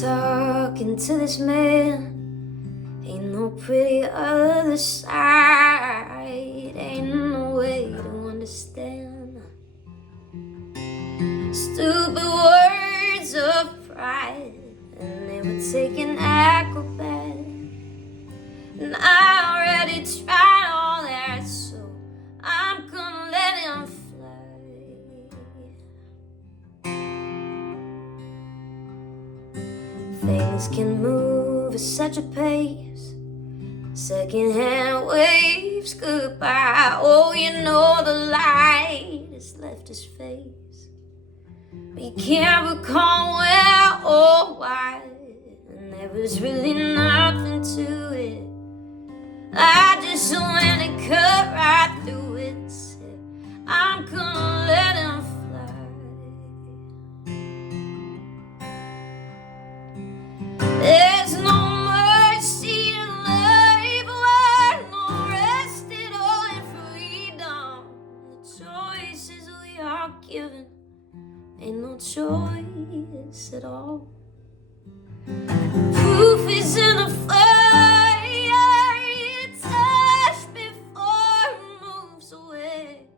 talking to this man. Ain't no pretty other side. Ain't no way to understand stupid words of pride. And they were taking acrobat, and I already tried all that, so I'm gonna let him fly. Things can move at such a pace, secondhand waves goodbye. Oh, you know the light has left his face, but you can't recall where or why. And there was really nothing to it. I just went and cut right through it. Said, I'm gonna let him fly. There's no mercy in life, we're no rested or in freedom. The choices we are given ain't no choice at all. Proof is in the fire you touch before it moves away.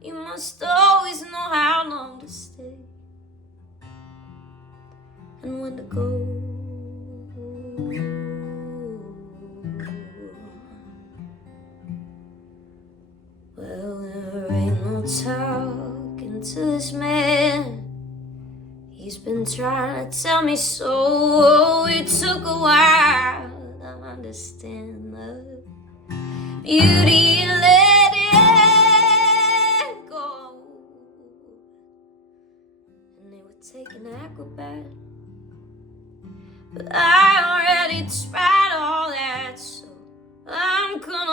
You must always know how long to stay and when to go. Well, there ain't no talking to this man. He's been trying to tell me so. Oh, it took a while to understand the beauty and let it go. And they were taking acrobat, but I already tried all that, so I'm gonna